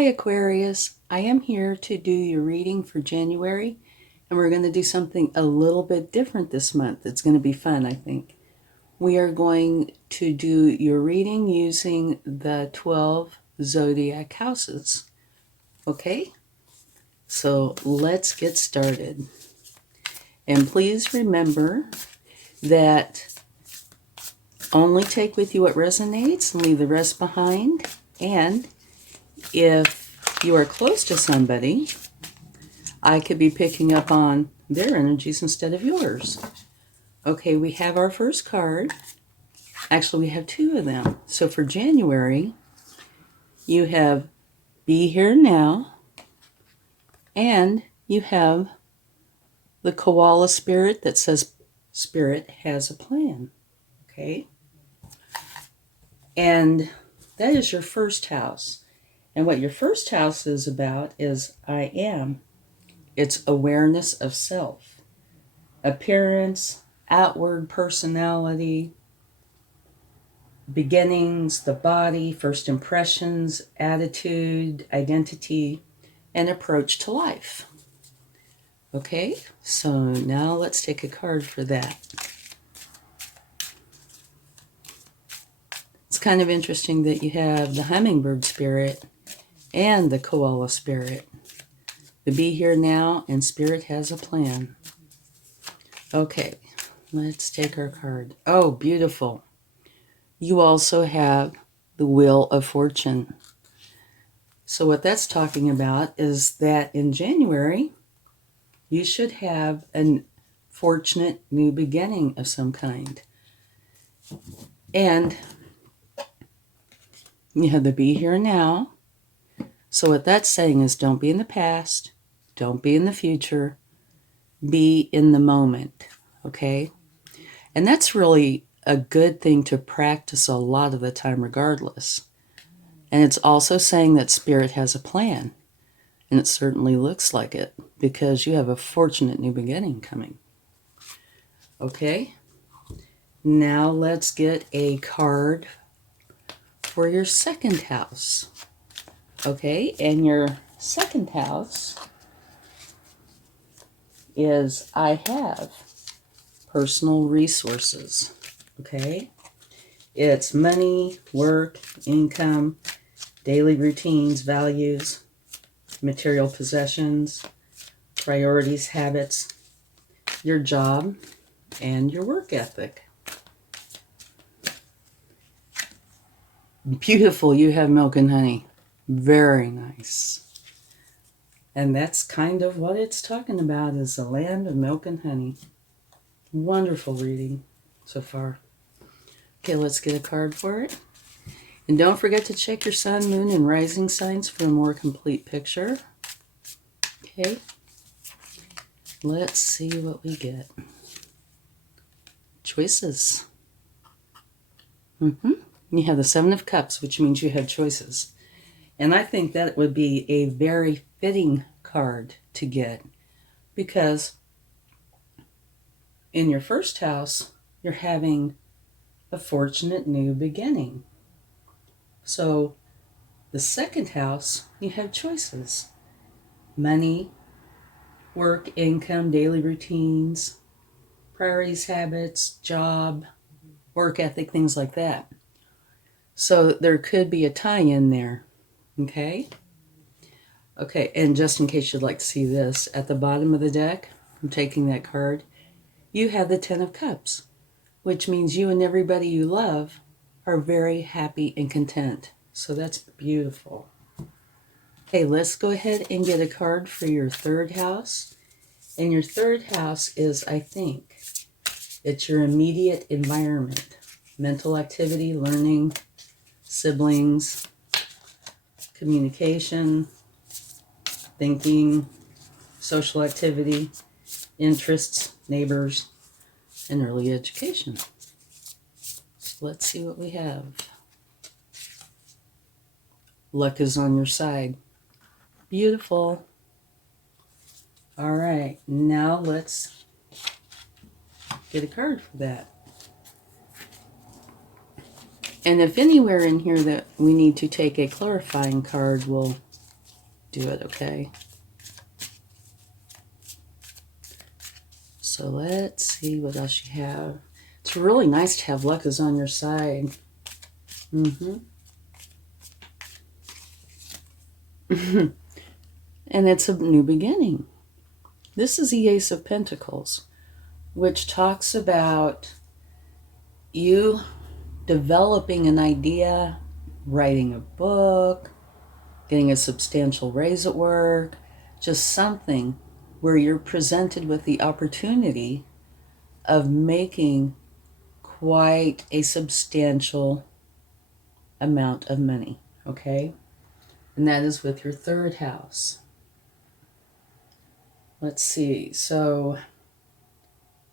Hi Aquarius, I am here to do your reading for January, and we're going to do something a little bit different this month. It's going to be fun, I think. We are going to do your reading using the 12 Zodiac houses. Okay? So let's get started. And please remember that only take with you what resonates and leave the rest behind. And if you are close to somebody, I could be picking up on their energies instead of yours. Okay, we have our first card. Actually, we have two of them. So for January, you have Be Here Now, and you have the koala spirit that says Spirit has a plan. Okay? And that is your first house. And what your first house is about is I am. It's awareness of self, appearance, outward personality, beginnings, the body, first impressions, attitude, identity, and approach to life. Okay, so now let's take a card for that. It's kind of interesting that you have the hummingbird spirit and the koala spirit. The Be Here Now and Spirit has a plan. Okay, let's take our card. Oh, beautiful. You also have the Wheel of Fortune. So what that's talking about is that in January, you should have a fortunate new beginning of some kind. And you have the Be Here Now. So what that's saying is don't be in the past, don't be in the future, be in the moment, okay? And that's really a good thing to practice a lot of the time regardless. And it's also saying that Spirit has a plan. And it certainly looks like it because you have a fortunate new beginning coming. Okay? Now let's get a card for your second house. Okay? And your second house is I have personal resources. Okay? It's money, work, income, daily routines, values, material possessions, priorities, habits, your job, and your work ethic. Beautiful, you have milk and honey. Very nice. And that's kind of what it's talking about, is the land of milk and honey. Wonderful reading so far. Okay, let's get a card for it. And don't forget to check your sun, moon, and rising signs for a more complete picture. Okay. Let's see what we get. Choices. You have the Seven of Cups, which means you have choices. And I think that would be a very fitting card to get because in your first house, you're having a fortunate new beginning. So the second house, you have choices. Money, work, income, daily routines, priorities, habits, job, work ethic, things like that. So there could be a tie-in there. Okay? Okay, and just in case you'd like to see this, at the bottom of the deck, I'm taking that card, you have the Ten of Cups, which means you and everybody you love are very happy and content. So that's beautiful. Okay, let's go ahead and get a card for your third house. And your third house is, I think, it's your immediate environment. Mental activity, learning, siblings, communication, thinking, social activity, interests, neighbors, and early education. So let's see what we have. Luck is on your side. Beautiful. All right, now let's get a card for that. And if anywhere in here that we need to take a clarifying card, we'll do it, okay? So let's see what else you have. It's really nice to have luck is on your side. And it's a new beginning. This is the Ace of Pentacles, which talks about you developing an idea, writing a book, getting a substantial raise at work, just something where you're presented with the opportunity of making quite a substantial amount of money, okay? And that is with your third house. Let's see, so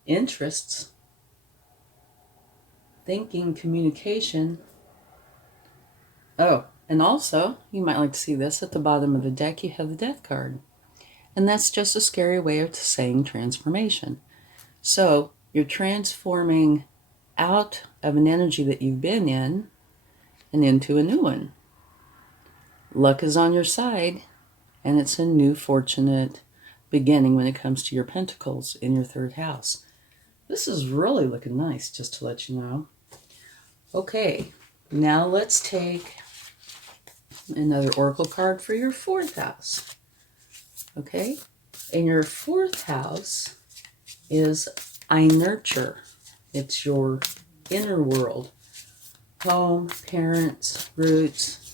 interests, thinking, communication. Oh, and also, you might like to see this at the bottom of the deck, you have the Death card. And that's just a scary way of saying transformation. So you're transforming out of an energy that you've been in and into a new one. Luck is on your side, and it's a new fortunate beginning when it comes to your pentacles in your third house. This is really looking nice, just to let you know. Okay, now let's take another oracle card for your fourth house. Okay, and your fourth house is I nurture. It's your inner world. Home, parents, roots,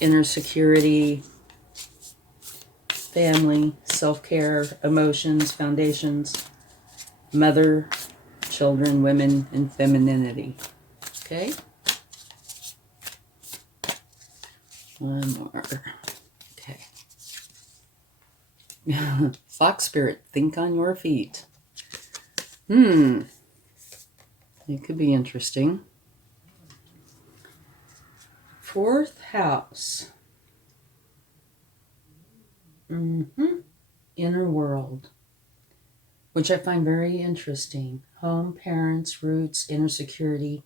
inner security, family, self-care, emotions, foundations, mother, children, women, and femininity. Okay? One more. Okay. Fox spirit, think on your feet. It could be interesting. Fourth house. Inner world, which I find very interesting. Home, parents, roots, inner security,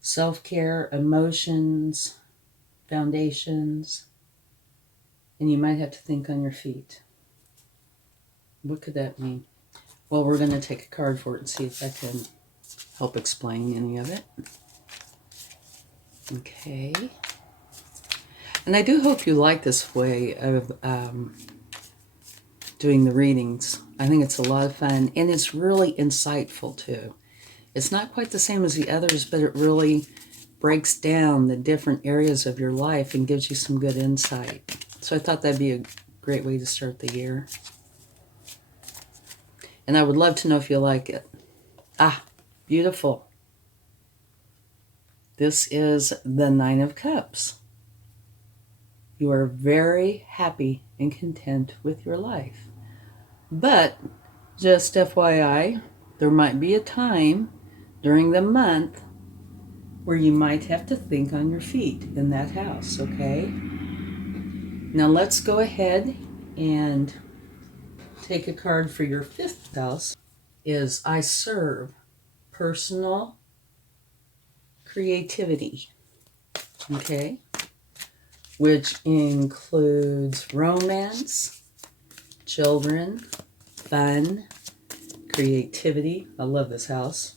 self-care, emotions, foundations, and you might have to think on your feet. What could that mean? Well, we're going to take a card for it and see if I can help explain any of it. Okay. And I do hope you like this way of doing the readings. I think it's a lot of fun, and it's really insightful too. It's not quite the same as the others, but it really breaks down the different areas of your life and gives you some good insight. So I thought that'd be a great way to start the year. And I would love to know if you like it. Ah, beautiful. This is the Nine of Cups. You are very happy and content with your life. But, just FYI, there might be a time during the month where you might have to think on your feet in that house, okay? Now let's go ahead and take a card for your fifth house. Is I serve personal creativity, okay? Which includes romance, children, fun, creativity. I love this house.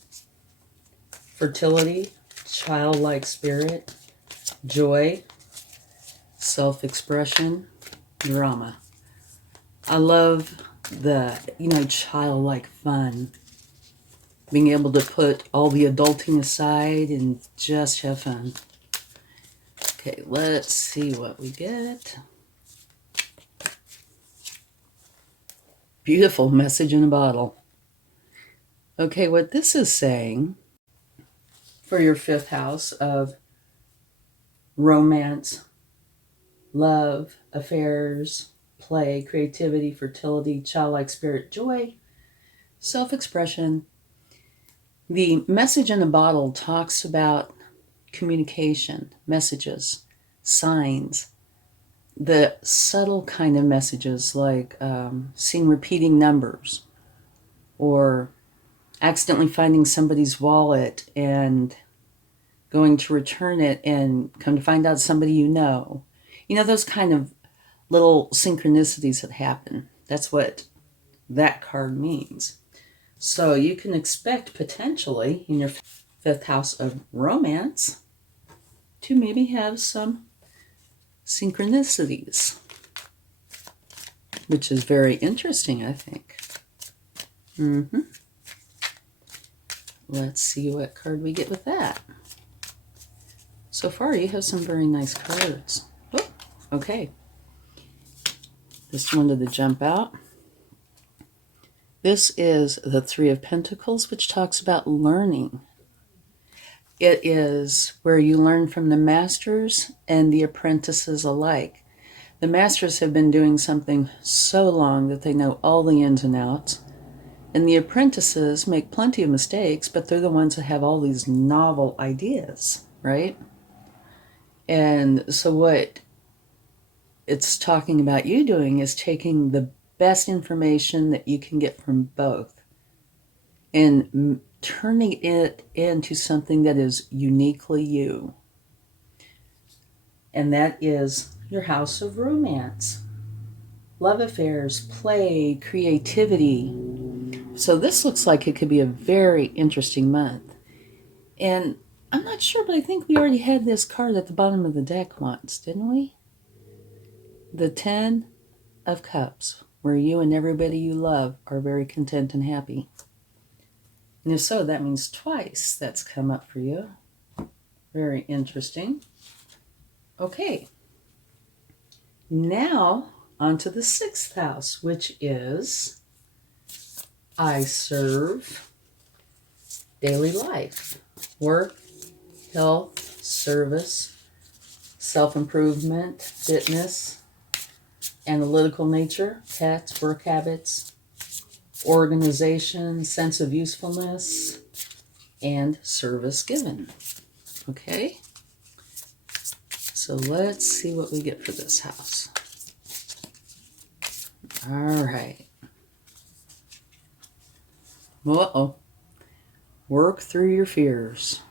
Fertility, childlike spirit, joy, self-expression, drama. I love the, childlike fun. Being able to put all the adulting aside and just have fun. Okay, let's see what we get. Beautiful message in a bottle. Okay, what this is saying for your fifth house of romance, love, affairs, play, creativity, fertility, childlike spirit, joy, self-expression. The message in a bottle talks about communication, messages, signs, the subtle kind of messages like seeing repeating numbers or accidentally finding somebody's wallet and going to return it and come to find out somebody you know. You know, those kind of little synchronicities that happen. That's what that card means. So you can expect potentially in your fifth house of romance to maybe have some synchronicities, which is very interesting, I think. Let's see what card we get with that. So far, you have some very nice cards. Oh, okay. This one did jump out. This is the Three of Pentacles, which talks about learning. It is where you learn from the masters and the apprentices alike. The masters have been doing something so long that they know all the ins and outs. And the apprentices make plenty of mistakes, but they're the ones that have all these novel ideas, right? And so what it's talking about you doing is taking the best information that you can get from both and turning it into something that is uniquely you. And that is your house of romance. Love affairs, play, creativity. So this looks like it could be a very interesting month. And I'm not sure, but I think we already had this card at the bottom of the deck once, didn't we? The 10 of Cups, where you and everybody you love are very content and happy. And if so, that means twice that's come up for you. Very interesting. Okay. Now, on to the 6th house, which is I serve daily life, work, health, service, self-improvement, fitness, analytical nature, pets, work habits, organization, sense of usefulness, and service given. Okay? So let's see what we get for this house. All right. Uh-oh. Work through your fears.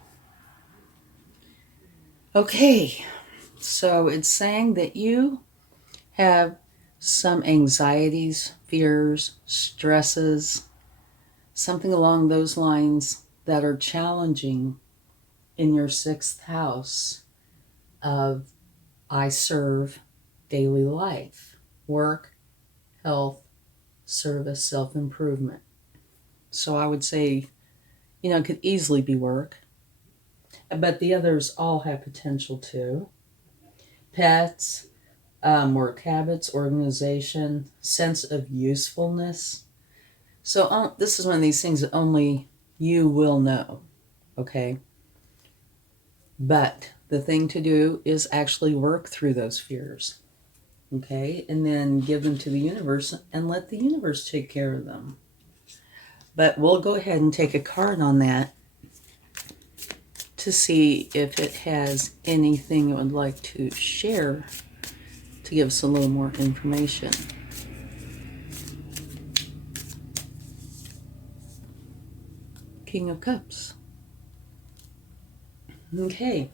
Okay. So it's saying that you have some anxieties, fears, stresses, something along those lines that are challenging in your 6th house of I serve daily life, work, health, service, self-improvement. So I would say, you know, it could easily be work, but the others all have potential too. Pets, work habits, organization, sense of usefulness. So this is one of these things that only you will know, okay? But the thing to do is actually work through those fears, okay? And then give them to the universe and let the universe take care of them. But we'll go ahead and take a card on that to see if it has anything it would like to share to give us a little more information. King of Cups. Okay.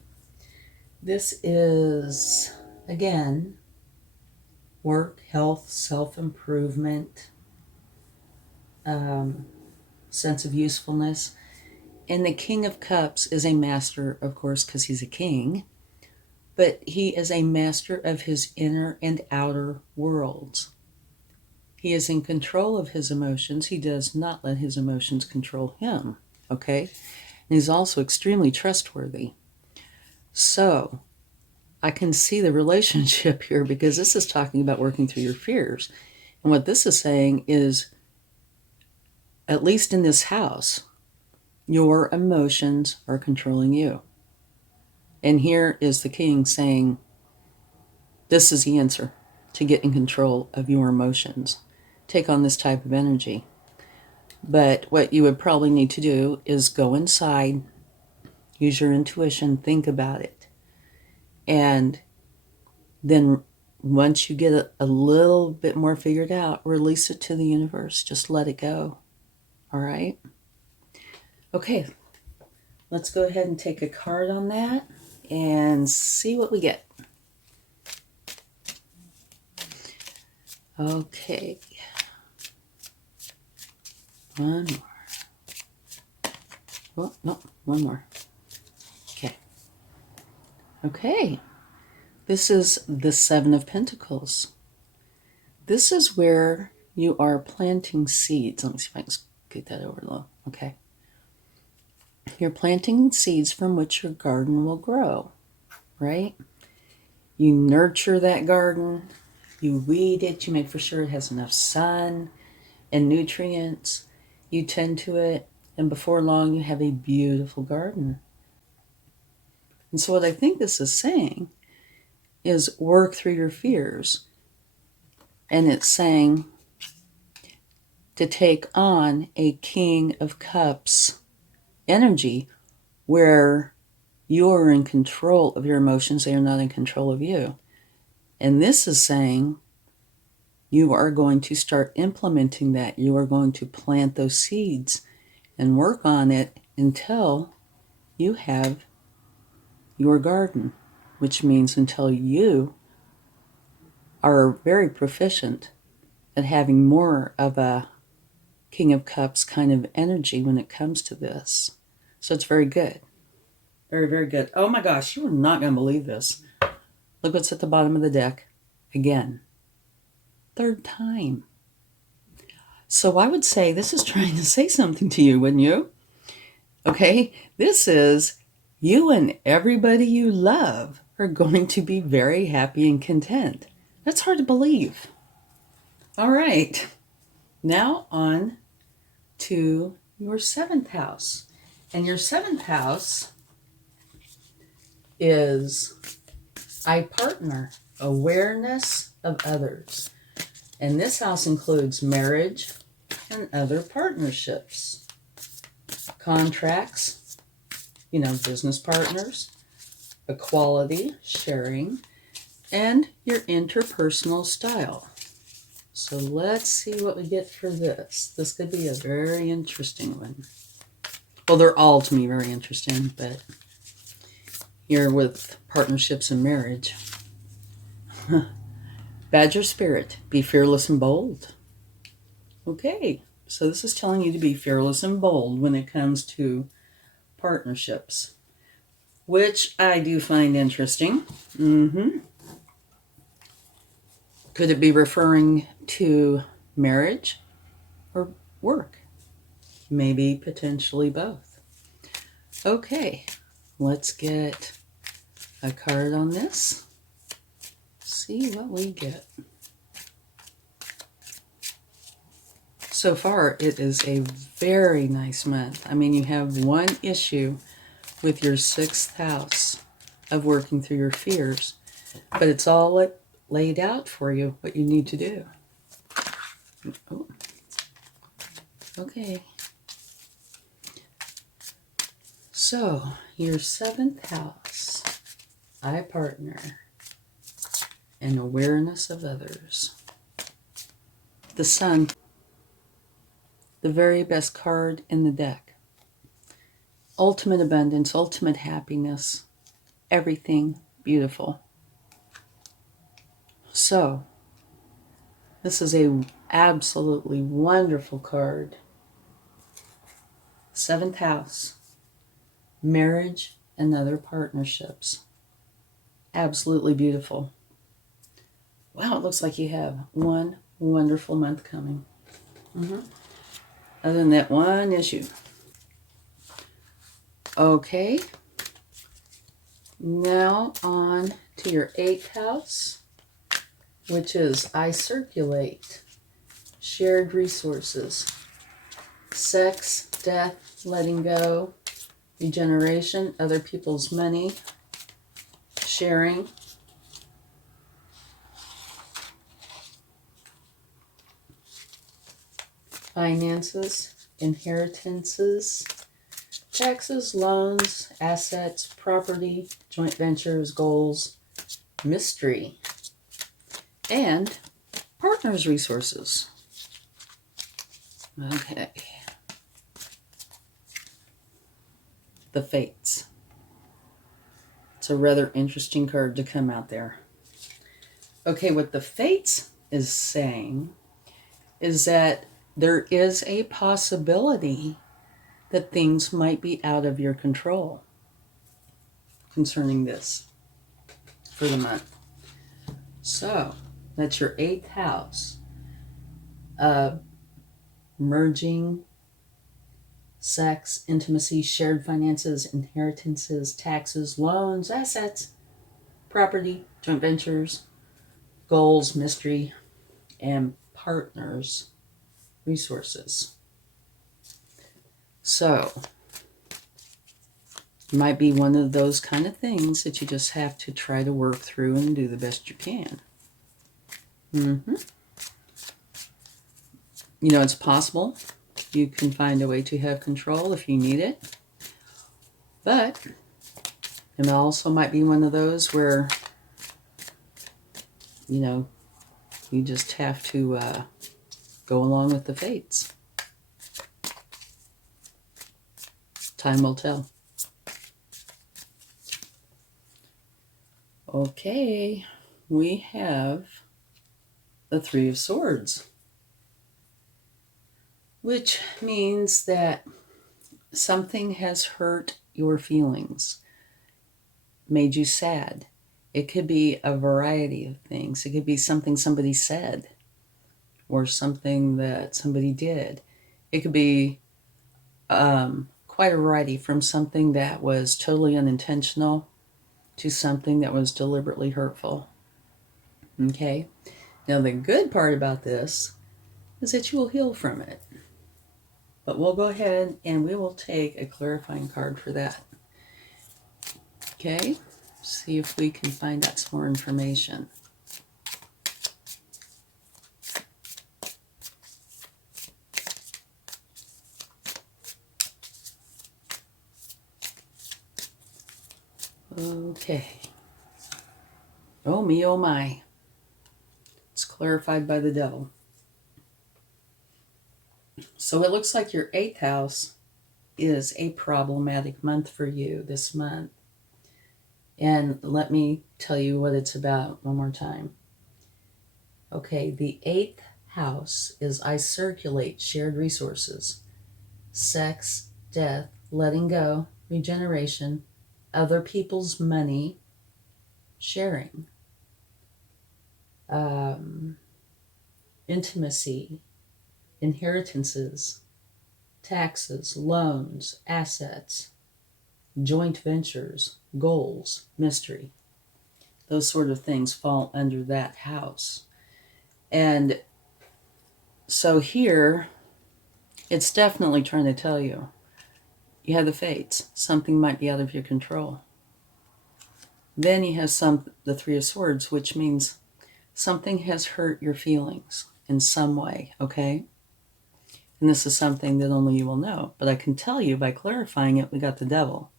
This is, again, work, health, self-improvement, sense of usefulness. And the King of Cups is a master, of course, because he's a king, but he is a master of his inner and outer worlds. He is in control of his emotions. He does not let his emotions control him, okay? And he's also extremely trustworthy. So I can see the relationship here because this is talking about working through your fears. And what this is saying is, at least in this house, your emotions are controlling you. And here is the king saying, this is the answer to get in control of your emotions. Take on this type of energy. But what you would probably need to do is go inside, use your intuition, think about it. And then once you get a little bit more figured out, release it to the universe. Just let it go. All right? Okay, let's go ahead and take a card on that and see what we get. Okay. One more. Oh, no, one more. Okay. Okay. This is the Seven of Pentacles. This is where you are planting seeds. Let me see if I can get that over low. Okay. You're planting seeds from which your garden will grow, right? You nurture that garden. You weed it. You make for sure it has enough sun and nutrients. You tend to it. And before long, you have a beautiful garden. And so what I think this is saying is work through your fears. And it's saying to take on a King of Cups energy where you're in control of your emotions. They are not in control of you. And this is saying you are going to start implementing that. You are going to plant those seeds and work on it until you have your garden, which means until you are very proficient at having more of a King of Cups kind of energy when it comes to this. So it's very good. Very, very good. Oh my gosh, you are not going to believe this. Look what's at the bottom of the deck. Again. Third time. So I would say this is trying to say something to you, wouldn't you? Okay, this is you and everybody you love are going to be very happy and content. That's hard to believe. All right, now on to your 7th house. And your 7th house is I partner, awareness of others. And this house includes marriage and other partnerships, contracts, business partners, equality, sharing, and your interpersonal style. So let's see what we get for this. This could be a very interesting one. Well, they're all to me very interesting, but here with partnerships and marriage. Badger spirit, be fearless and bold. Okay, so this is telling you to be fearless and bold when it comes to partnerships, which I do find interesting. Could it be referring to marriage or work? Maybe potentially both. Okay, let's get a card on this. See what we get. So far, it is a very nice month. I mean, you have one issue with your 6th house of working through your fears, but it's all laid out for you, what you need to do. Oh. Okay. So, your 7th house, I partner, and awareness of others. The Sun, the very best card in the deck. Ultimate abundance, ultimate happiness, everything beautiful. So, this is a absolutely wonderful card. 7th house, marriage and other partnerships. Absolutely beautiful. Wow, it looks like you have one wonderful month coming. Other than that one issue. Okay. Now on to your 8th house, which is I circulate, shared resources, sex, death, letting go, regeneration, other people's money, sharing, finances, inheritances, taxes, loans, assets, property, joint ventures, goals, mystery, and partners' resources. Okay. The Fates. It's a rather interesting card to come out there. Okay, what the Fates is saying is that there is a possibility that things might be out of your control concerning this for the month. So that's your 8th house. Merging, sex, intimacy, shared finances, inheritances, taxes, loans, assets, property, joint ventures, goals, mystery, and partners, resources. So it might be one of those kind of things that you just have to try to work through and do the best you can. You know, it's possible you can find a way to have control if you need it. But it also might be one of those where, you know, you just have to go along with the fates. Time will tell. Okay, we have the 3 of Swords, which means that something has hurt your feelings, made you sad. It could be a variety of things. It could be something somebody said or something that somebody did. It could be quite a variety, from something that was totally unintentional to something that was deliberately hurtful. Okay? Now, the good part about this is that you will heal from it. But we'll go ahead and we will take a clarifying card for that. Okay? See if we can find out some more information. Okay. Oh me, oh my. It's clarified by the devil. So it looks like your 8th house is a problematic month for you this month. And let me tell you what it's about one more time. Okay, the 8th house is I circulate shared resources, sex, death, letting go, regeneration, other people's money, sharing, intimacy, inheritances, taxes, loans, assets, joint ventures, goals, mystery. Those sort of things fall under that house. And so here, it's definitely trying to tell you, you have the fates. Something might be out of your control. Then you have the 3 of Swords, which means something has hurt your feelings in some way, okay? And this is something that only you will know. But I can tell you by clarifying it, we got the devil,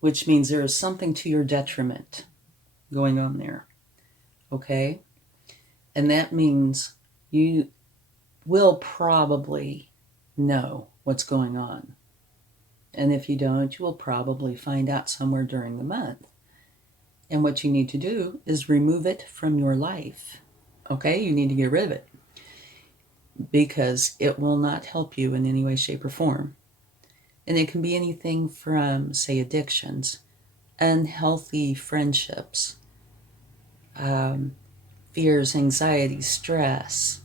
which means there is something to your detriment going on there, okay? And that means you will probably know what's going on. And if you don't, you will probably find out somewhere during the month. And what you need to do is remove it from your life. Okay? You need to get rid of it, because it will not help you in any way, shape, or form. And it can be anything from, say, addictions, unhealthy friendships, fears, anxiety, stress,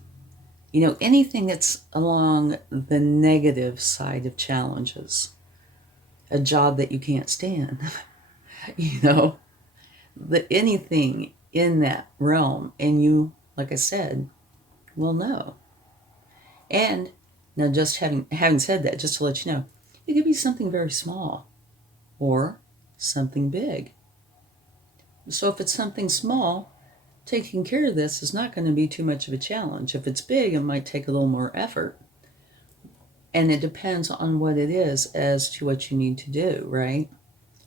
you know, anything that's along the negative side of challenges. A job that you can't stand, you know, anything in that realm. And you, like I said, will know. And now, just having said that, just to let you know, it could be something very small or something big. So if it's something small, taking care of this is not going to be too much of a challenge. If it's big, it might take a little more effort. And it depends on what it is as to what you need to do, right?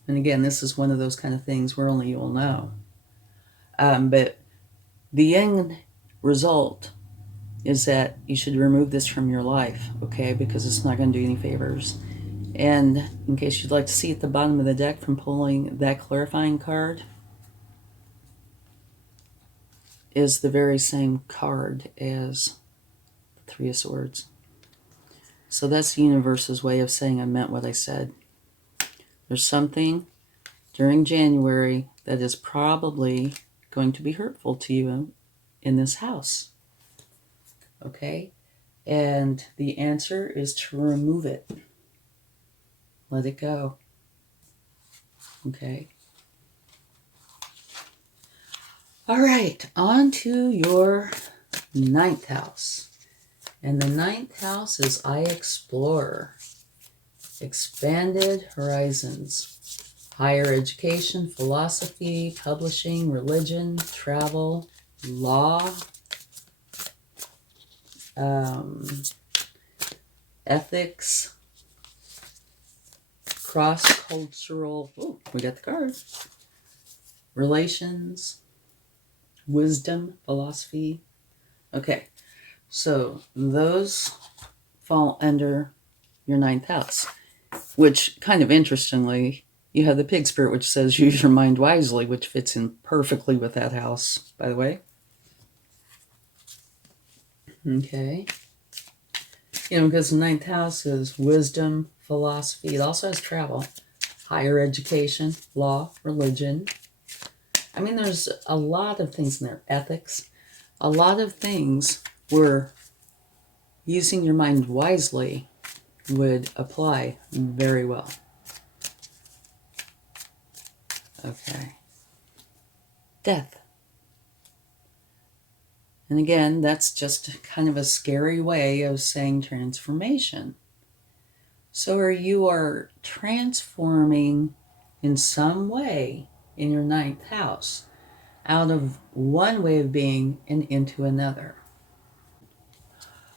And again, this is one of those kind of things where only you will know. But the end result is that you should remove this from your life, okay? Because it's not going to do any favors. And in case you'd like to see at the bottom of the deck from pulling that clarifying card, is the very same card as the Three of Swords. So that's the universe's way of saying I meant what I said. There's something during January that is probably going to be hurtful to you in this house. Okay? And the answer is to remove it. Let it go. Okay? All right, on to your 9th house. And the 9th house is I explore. Expanded horizons. Higher education, philosophy, publishing, religion, travel, law, ethics, cross-cultural, oh, we got the card, relations, wisdom, philosophy. Okay, so those fall under your 9th house, which kind of interestingly, you have the pig spirit, which says use your mind wisely, which fits in perfectly with that house, by the way. Okay. You know, because the 9th house is wisdom, philosophy. It also has travel, higher education, law, religion. I mean, there's a lot of things in there. Ethics. A lot of things where using your mind wisely would apply very well. Okay. Death. And again, that's just kind of a scary way of saying transformation. So you are transforming in some way in your 9th house out of one way of being and into another.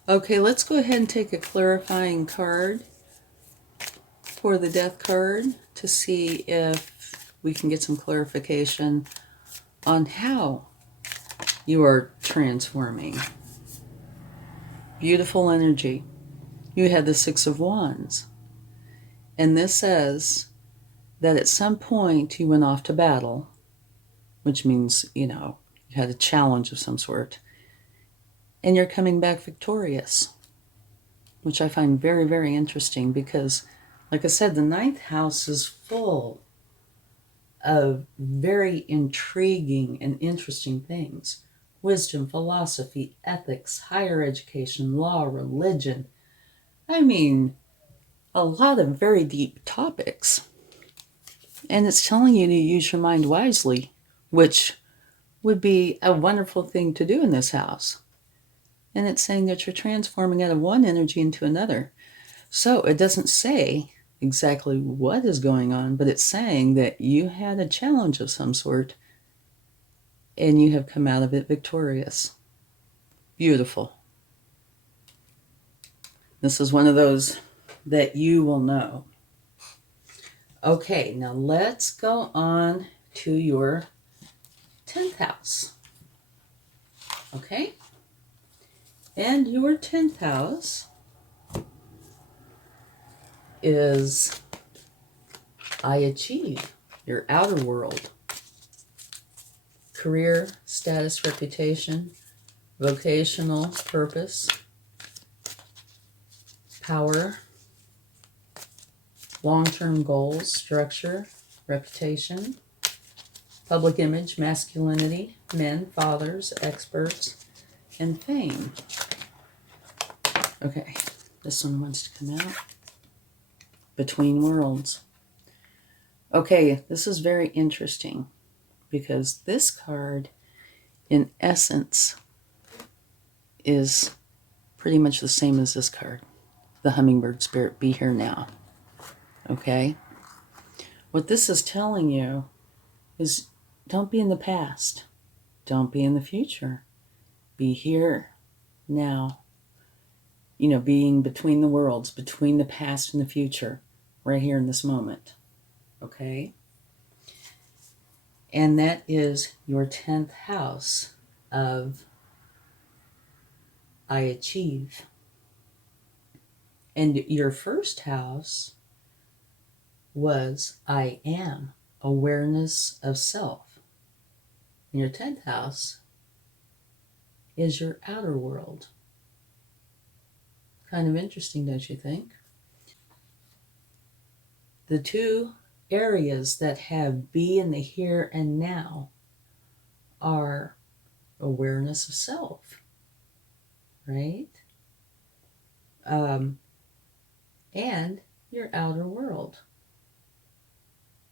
Okay, let's go ahead and take a clarifying card for the death card to see if we can get some clarification on how you are transforming. Beautiful energy. You had the 6 of Wands. And this says that at some point you went off to battle, which means, you had a challenge of some sort. And you're coming back victorious, which I find very, very interesting because, like I said, the 9th house is full of very intriguing and interesting things. Wisdom, philosophy, ethics, higher education, law, religion. I mean, a lot of very deep topics. And it's telling you to use your mind wisely, which would be a wonderful thing to do in this house. And it's saying that you're transforming out of one energy into another. So it doesn't say exactly what is going on, but it's saying that you had a challenge of some sort and you have come out of it victorious. Beautiful. This is one of those that you will know. Okay, now let's go on to your 10th house. Okay? And your 10th house is I achieve, your outer world. Career, status, reputation, vocational purpose, power, long-term goals, structure, reputation, public image, masculinity, men, fathers, experts, and fame. Okay, this one wants to come out. Between worlds. Okay, this is very interesting because this card, in essence, is pretty much the same as this card. The hummingbird spirit, be here now. Okay? What this is telling you is don't be in the past. Don't be in the future. Be here now. Being between the worlds, between the past and the future, right here in this moment. Okay? And that is your 10th house of I achieve. And your first house was I am, awareness of self. And your 10th house is your outer world. Kind of interesting, don't you think? The two areas that have be in the here and now are awareness of self, right? And your outer world.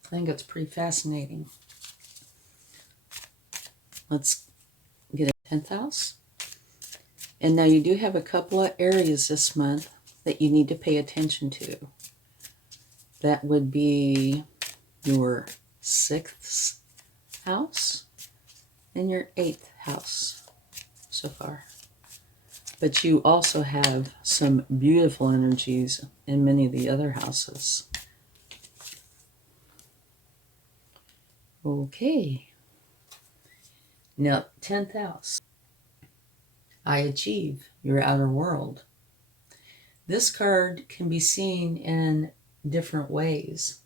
I think it's pretty fascinating. Let's get a 10th house. And now you do have a couple of areas this month that you need to pay attention to. That would be your 6th house and your 8th house so far. But you also have some beautiful energies in many of the other houses. Okay. Now, 10th house. I achieve your outer world. This card can be seen in different ways.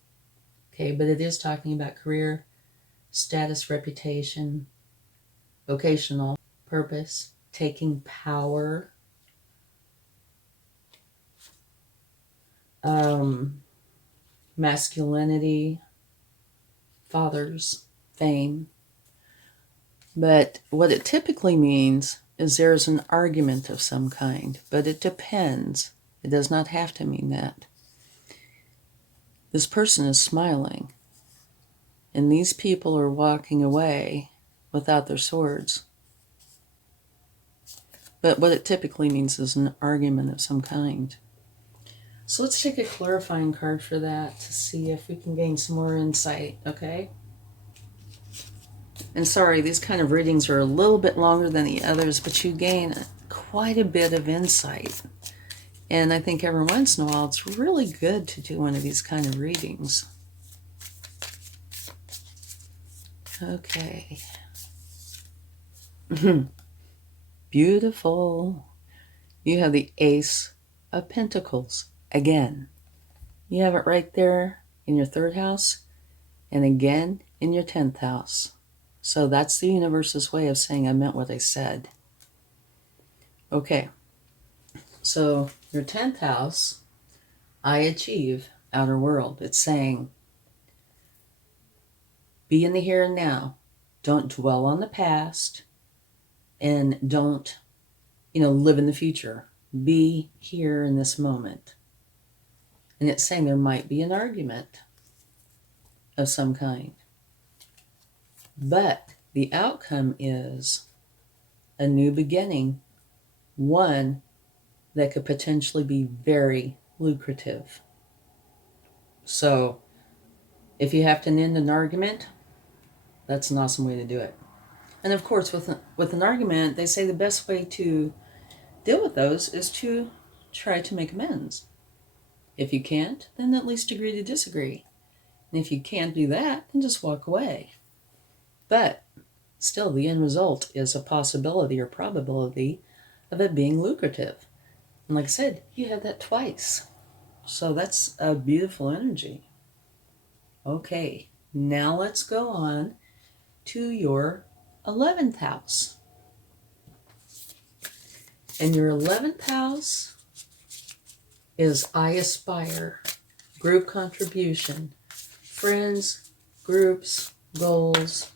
Okay, but it is talking about career, status, reputation, vocational purpose, taking power, masculinity, fathers, fame. But what it typically means is there's an argument of some kind, but it depends. It does not have to mean that. This person is smiling, and these people are walking away without their swords. But what it typically means is an argument of some kind. So let's take a clarifying card for that to see if we can gain some more insight, okay? And sorry, these kind of readings are a little bit longer than the others, but you gain quite a bit of insight. And I think every once in a while, it's really good to do one of these kind of readings. Okay. Beautiful. You have the Ace of Pentacles again. You have it right there in your 3rd house and again in your 10th house. So that's the universe's way of saying I meant what I said. Okay. So your 10th house, I achieve outer world. It's saying be in the here and now. Don't dwell on the past and don't, live in the future. Be here in this moment. And it's saying there might be an argument of some kind. But the outcome is a new beginning, one that could potentially be very lucrative. So if you have to end an argument, that's an awesome way to do it. And of course, with an argument, they say the best way to deal with those is to try to make amends. If you can't, then at least agree to disagree. And if you can't do that, then just walk away. But still, the end result is a possibility or probability of it being lucrative. And like I said, you have that twice. So that's a beautiful energy. Okay, now let's go on to your 11th house. And your 11th house is I aspire, group contribution, friends, groups, goals,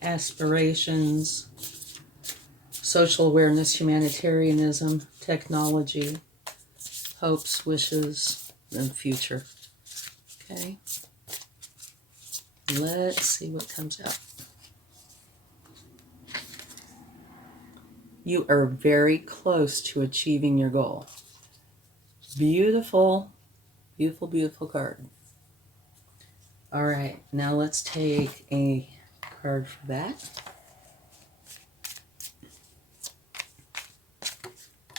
aspirations, social awareness, humanitarianism, technology, hopes, wishes, and future. Okay. Let's see what comes out. You are very close to achieving your goal. Beautiful, beautiful, beautiful card. All right, now let's take a card for that.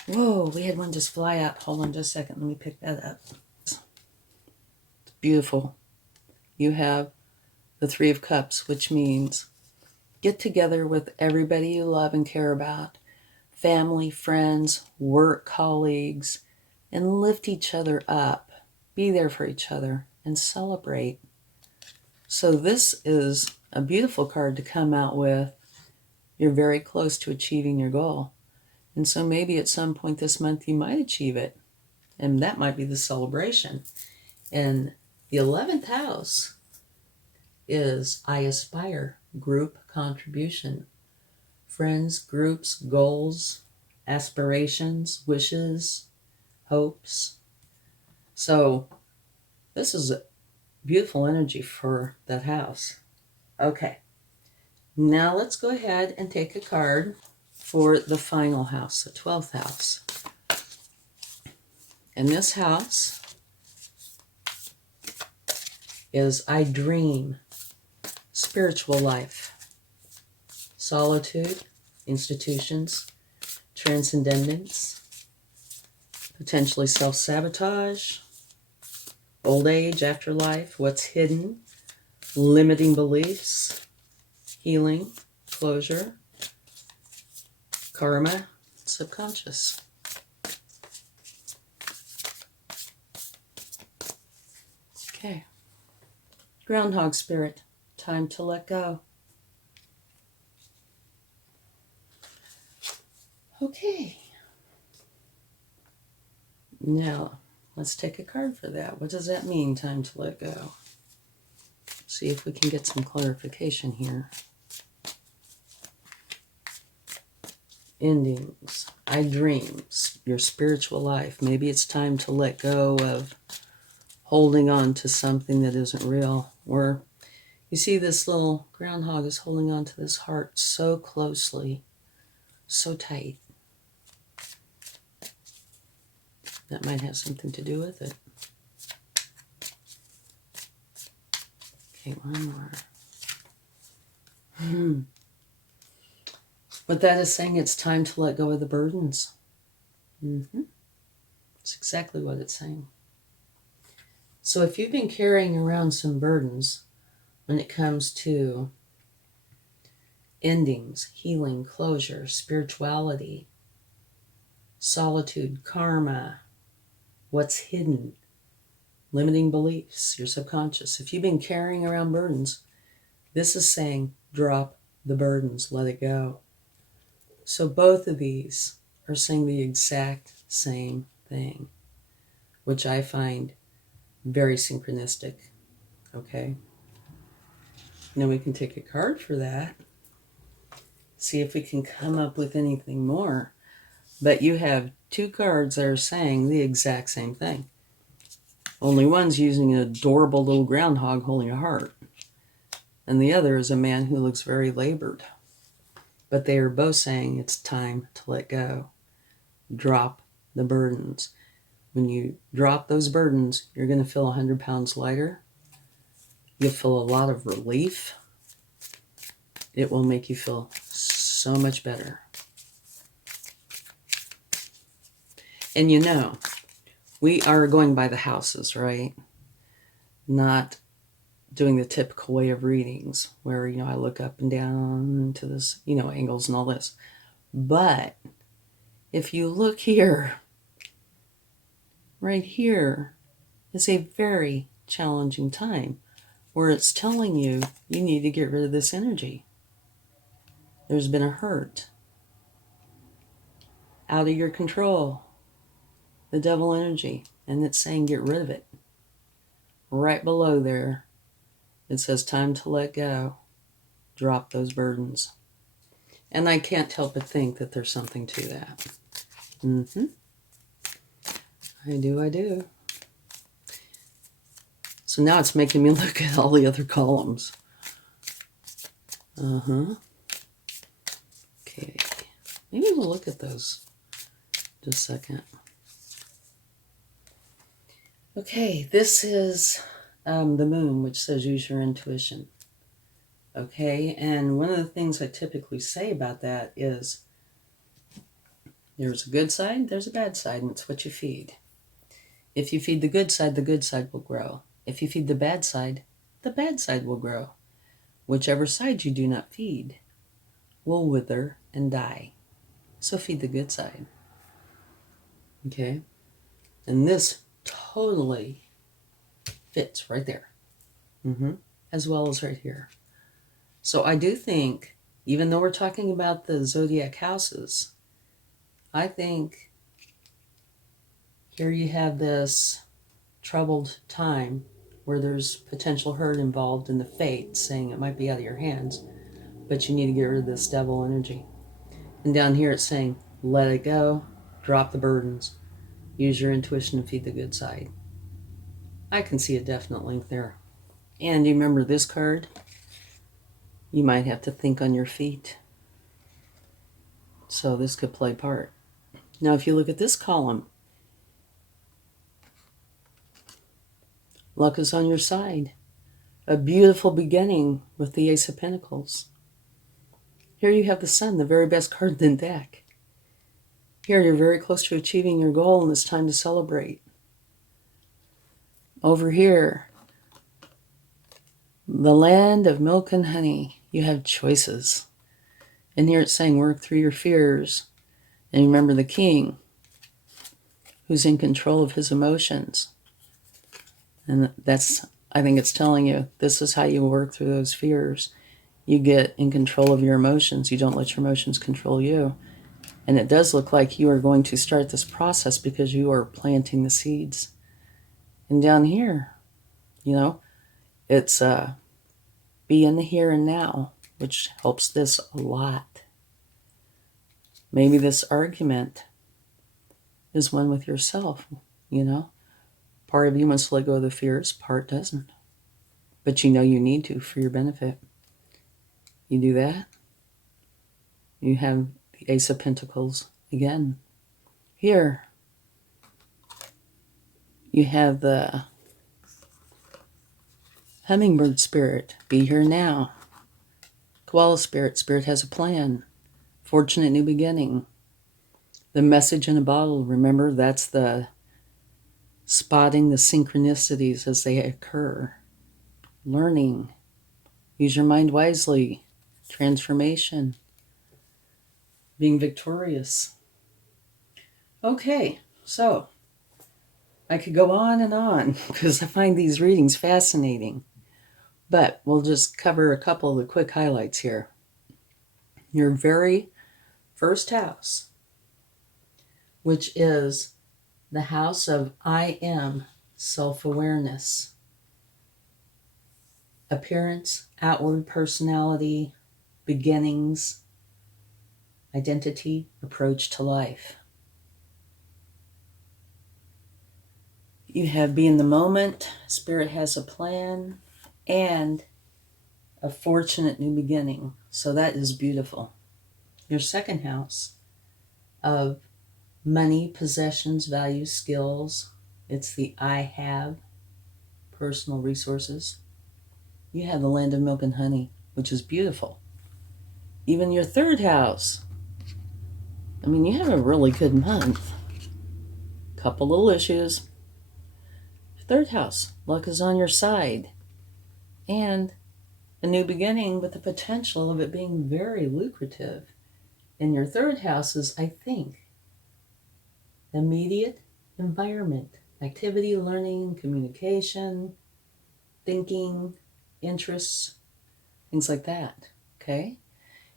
Whoa, we had one just fly out. Hold on just a second. Let me pick that up. It's beautiful. You have the 3 of Cups, which means get together with everybody you love and care about, family, friends, work colleagues, and lift each other up. Be there for each other and celebrate. So this is a beautiful card to come out with. You're very close to achieving your goal. And so maybe at some point this month you might achieve it. And that might be the celebration. And the 11th house is I aspire, group contribution, friends, groups, goals, aspirations, wishes, hopes. So this is a beautiful energy for that house. Okay, now let's go ahead and take a card for the final house, the 12th house. And this house is I dream, spiritual life, solitude, institutions, transcendence, potentially self-sabotage, old age, afterlife, what's hidden, limiting beliefs, healing, closure, karma, subconscious. Okay. Groundhog spirit, time to let go. Okay. Now, let's take a card for that. What does that mean, time to let go? See if we can get some clarification here. Endings. I dream. Your spiritual life. Maybe it's time to let go of holding on to something that isn't real. Or you see this little groundhog is holding on to this heart so closely, so tight. That might have something to do with it. Okay, one more. But that is saying it's time to let go of the burdens. It's exactly what it's saying. So if you've been carrying around some burdens when it comes to endings, healing, closure, spirituality, solitude, karma, what's hidden, limiting beliefs, your subconscious. If you've been carrying around burdens, this is saying drop the burdens, let it go. So both of these are saying the exact same thing, which I find very synchronistic. Okay? Now we can take a card for that, see if we can come up with anything more. But you have two cards that are saying the exact same thing. Only one's using an adorable little groundhog holding a heart, and the other is a man who looks very labored. But they are both saying it's time to let go. Drop the burdens. When you drop those burdens, you're going to feel 100 pounds lighter. You'll feel a lot of relief. It will make you feel so much better. And you know, we are going by the houses, right? Not doing the typical way of readings where, I look up and down to this, angles and all this. But if you look here, right here is a very challenging time where it's telling you you need to get rid of this energy. There's been a hurt. Out of your control. The devil energy. And it's saying get rid of it. Right below there, it says time to let go. Drop those burdens. And I can't help but think that there's something to that. I do. So now it's making me look at all the other columns. Okay. Maybe we'll look at those just a second. Okay, this is the moon, which says use your intuition. Okay, and one of the things I typically say about that is there's a good side, there's a bad side, and it's what you feed. If you feed the good side will grow. If you feed the bad side will grow. Whichever side you do not feed will wither and die. So feed the good side. Okay? And this totally fits right there. As well as right here. So I do think, even though we're talking about the zodiac houses, I think here you have this troubled time where there's potential hurt involved in the fate, saying it might be out of your hands, but you need to get rid of this devil energy. And down here it's saying, let it go, drop the burdens, use your intuition to feed the good side. I can see a definite link there. And you remember this card? You might have to think on your feet. So this could play part. Now if you look at this column, luck is on your side. A beautiful beginning with the Ace of Pentacles. Here you have the Sun, the very best card in the deck. Here you're very close to achieving your goal and it's time to celebrate. Over here, the land of milk and honey. You have choices. And here it's saying work through your fears. And remember the king, who's in control of his emotions. And that's, I think it's telling you, this is how you work through those fears. You get in control of your emotions. You don't let your emotions control you. And it does look like you are going to start this process because you are planting the seeds. And down here, it's be in the here and now, which helps this a lot. Maybe this argument is one with yourself, Part of you wants to let go of the fears, part doesn't. But you need to for your benefit. You do that. You have the Ace of Pentacles again. Here, you have the Hummingbird Spirit. Be here now. Koala Spirit. Spirit has a plan. Fortunate new beginning. The Message in a Bottle. Remember, that's the spotting the synchronicities as they occur. Learning. Use your mind wisely. Transformation. Being victorious. Okay, so I could go on because I find these readings fascinating. But we'll just cover a couple of the quick highlights here. Your very first house, which is the house of I am, self-awareness. Appearance, outward personality, beginnings, identity, approach to life. You have be in the moment, Spirit has a plan, and a fortunate new beginning. So that is beautiful. Your second house of money, possessions, values, skills. It's the I have, personal resources. You have the land of milk and honey, which is beautiful. Even your third house. You have a really good month. Couple little issues. Third house, luck is on your side. And a new beginning with the potential of it being very lucrative. And your third house is, I think, immediate environment, activity, learning, communication, thinking, interests, things like that, okay?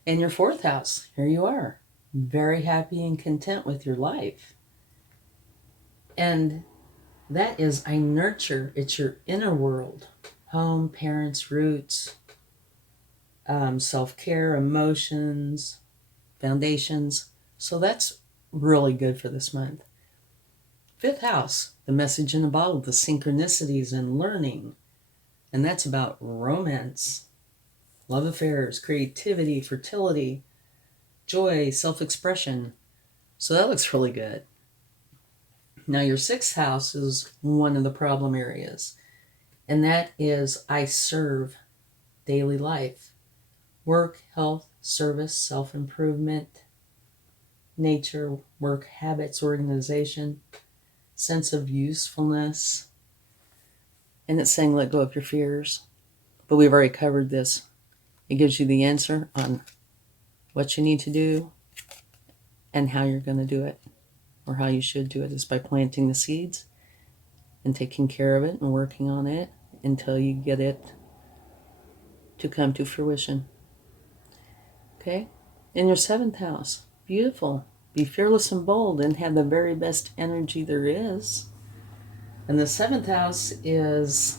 And your fourth house, here you are, very happy and content with your life. And that is, I nurture, it's your inner world, home, parents, roots, self-care, emotions, foundations. So that's really good for this month. Fifth house, the message in a bottle, the synchronicities and learning. And that's about romance, love affairs, creativity, fertility, joy, self-expression. So that looks really good. Now your sixth house is one of the problem areas. And that is I serve, daily life. Work, health, service, self-improvement, nature, work, habits, organization, sense of usefulness. And it's saying let go of your fears. But we've already covered this. It gives you the answer on what you need to do and how you're going to do it, or how you should do it, is by planting the seeds and taking care of it and working on it until you get it to come to fruition. Okay? In your seventh house, beautiful. Be fearless and bold and have the very best energy there is. And the 7th house is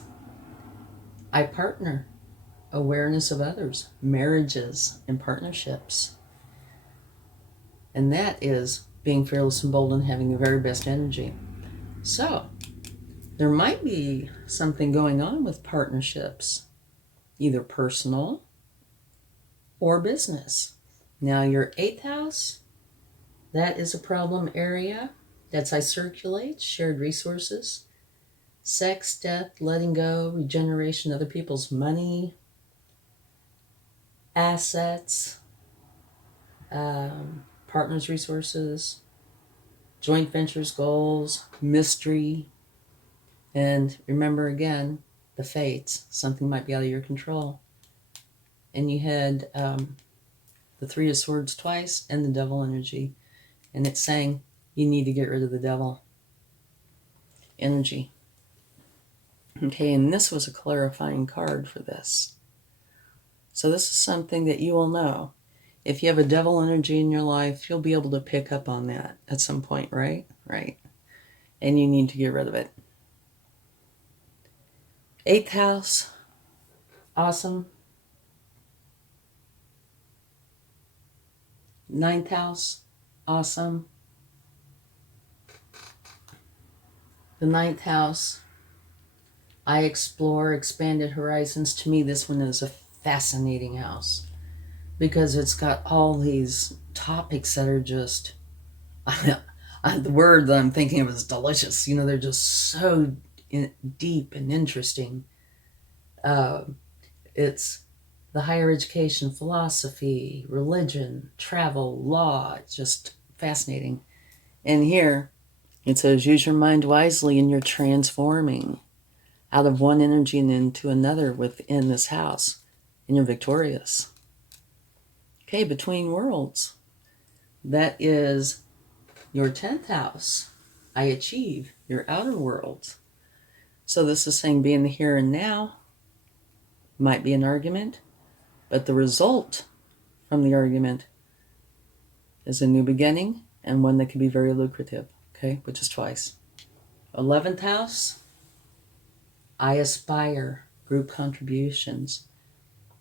I partner, awareness of others, marriages and partnerships. And that is being fearless and bold and having the very best energy. So, there might be something going on with partnerships, either personal or business. Now, your 8th house, that is a problem area. That's I circulate, shared resources, sex, death, letting go, regeneration, other people's money, assets, partners' resources, joint ventures, goals, mystery. And remember again, the fates. Something might be out of your control. And you had the 3 of Swords twice and the devil energy. And it's saying you need to get rid of the devil energy. Okay, and this was a clarifying card for this. So this is something that you will know. If you have a devil energy in your life, you'll be able to pick up on that at some point, right? Right. And you need to get rid of it. 8th house, awesome. 9th house, awesome. The 9th house, I explore expanded horizons. To me, this one is a fascinating house because it's got all these topics that are just, the word that I'm thinking of is delicious. You know, they're just so deep and interesting. It's the higher education, philosophy, religion, travel, law. It's just fascinating. And here it says, use your mind wisely and you're transforming out of one energy and into another within this house. And you're victorious. Okay, between worlds. That is your 10th house. I achieve your outer world. So this is saying be in the here and now. Might be an argument, but the result from the argument is a new beginning and one that can be very lucrative, okay, which is twice. 11th house, I aspire, group contributions,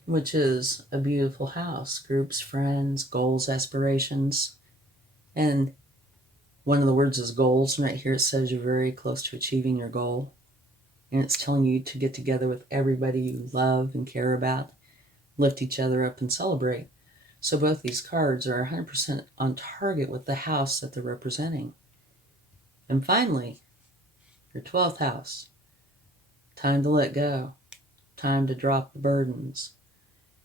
which is a beautiful house. Groups, friends, goals, aspirations. And one of the words is goals. And right here it says you're very close to achieving your goal. And it's telling you to get together with everybody you love and care about, lift each other up and celebrate. So both these cards are 100% on target with the house that they're representing. And finally, your 12th house. Time to let go. Time to drop the burdens.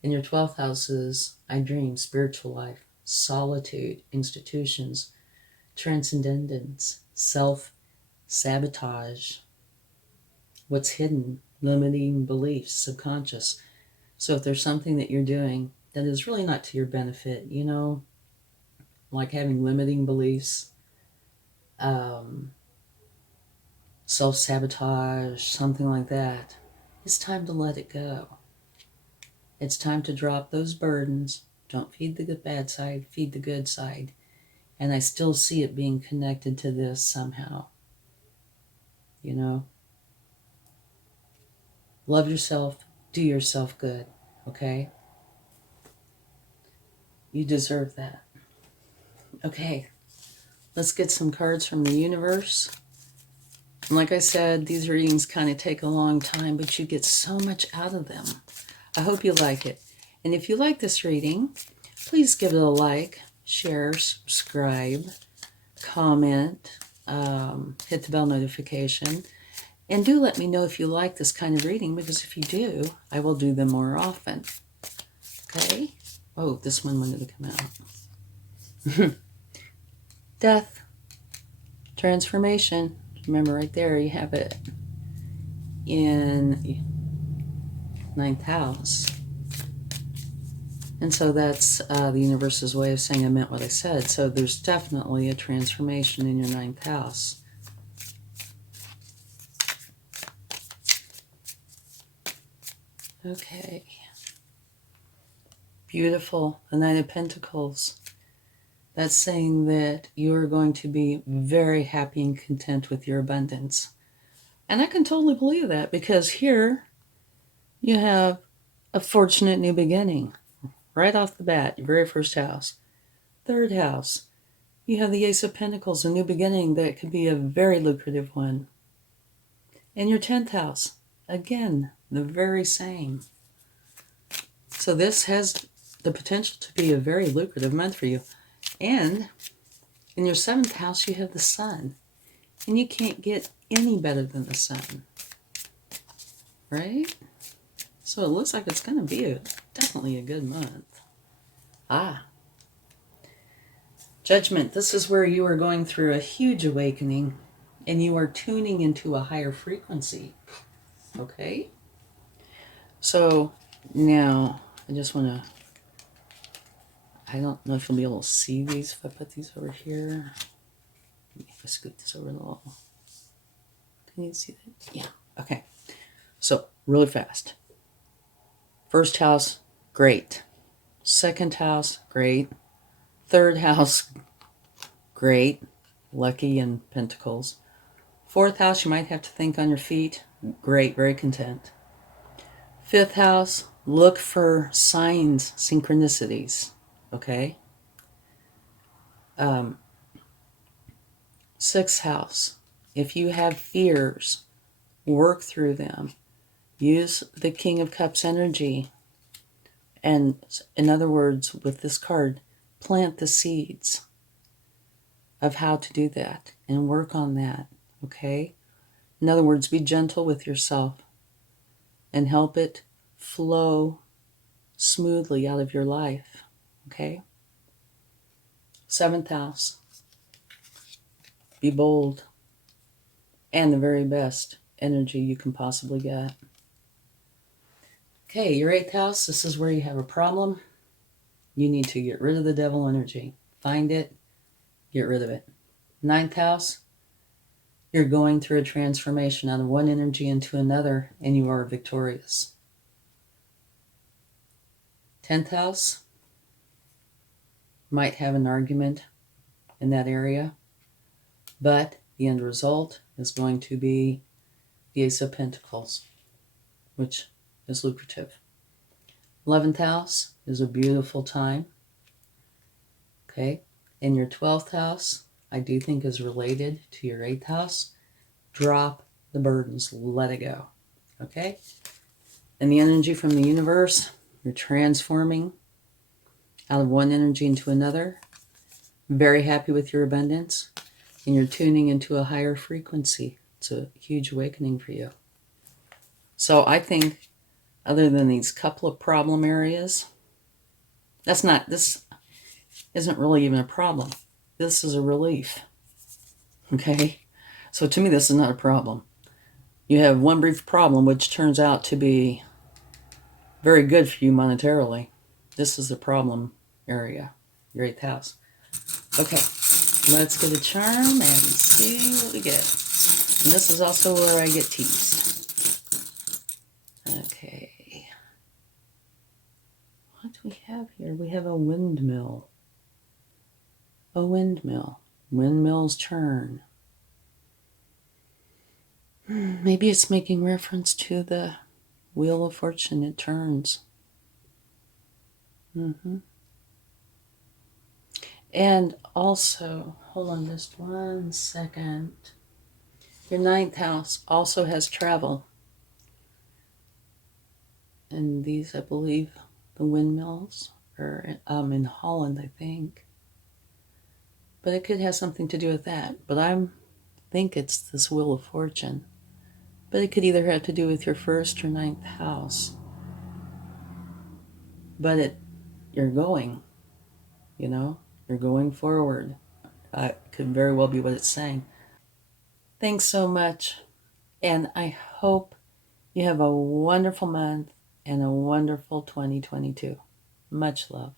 And your 12th house is, I dream, spiritual life, solitude, institutions, transcendence, self-sabotage, what's hidden, limiting beliefs, subconscious. So if there's something that you're doing that is really not to your benefit, you know, like having limiting beliefs, self-sabotage, something like that, it's time to let it go. It's time to drop those burdens. Don't feed the bad side, feed the good side. And I still see it being connected to this somehow. You know? Love yourself, do yourself good, okay? You deserve that. Okay, let's get some cards from the universe. And like I said, these readings kind of take a long time, but you get so much out of them. I hope you like it. And if you like this reading, please give it a like, share, subscribe, comment, hit the bell notification. And do let me know if you like this kind of reading, because if you do, I will do them more often. Okay? Oh, this one wanted to come out. Death. Transformation. Remember right there, you have it in 9th house. And so that's the universe's way of saying I meant what I said. So there's definitely a transformation in your 9th house. Okay. Beautiful. The Knight of Pentacles. That's saying that you are going to be very happy and content with your abundance. And I can totally believe that, because here you have a fortunate new beginning right off the bat, your very first house. Third house, you have the Ace of Pentacles, a new beginning that could be a very lucrative one. And your 10th house, again, the very same. So this has the potential to be a very lucrative month for you. And in your 7th house, you have the Sun. And you can't get any better than the Sun. Right? So it looks like it's going to be definitely a good month. Judgment. This is where you are going through a huge awakening and you are tuning into a higher frequency. Okay? So now I just want to, I don't know if you'll be able to see these if I put these over here. Let me scoot this over a little. Can you see that? Yeah. Okay. So really fast. First house, great. Second house, great. Third house, great. Lucky in Pentacles. Fourth house, you might have to think on your feet. Great, very content. Fifth house, look for signs, synchronicities. Okay? Sixth house, if you have fears, work through them. Use the King of Cups energy. And in other words, with this card, plant the seeds of how to do that and work on that. Okay? In other words, be gentle with yourself and help it flow smoothly out of your life. Okay? 7th house. Be bold. And the very best energy you can possibly get. Okay, your 8th house, this is where you have a problem. You need to get rid of the devil energy. Find it, get rid of it. 9th house, you're going through a transformation out of one energy into another, and you are victorious. 10th house, might have an argument in that area, but the end result is going to be the Ace of Pentacles, which is lucrative. 11th house is a beautiful time. Okay, and your 12th house, I do think is related to your 8th house. Drop the burdens, let it go. Okay, and the energy from the universe, you're transforming out of one energy into another. Very happy with your abundance, and you're tuning into a higher frequency. It's a huge awakening for you. So I think, other than these couple of problem areas, this isn't really even a problem. This is a relief. Okay? So to me, this is not a problem. You have one brief problem, which turns out to be very good for you monetarily. This is a problem area, your 8th house. Okay, let's get a charm and see what we get. And this is also where I get teased. Okay. What do we have here? We have a windmill. A windmill. Windmills turn. Maybe it's making reference to the Wheel of Fortune. It turns. And also, hold on just one second. Your 9th house also has travel. And these, I believe, the windmills are in Holland, I think. But it could have something to do with that. But I think it's this Wheel of Fortune. But it could either have to do with your 1st or 9th house. But you're going, you're going forward. It could very well be what it's saying. Thanks so much. And I hope you have a wonderful month and a wonderful 2022. Much love.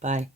Bye.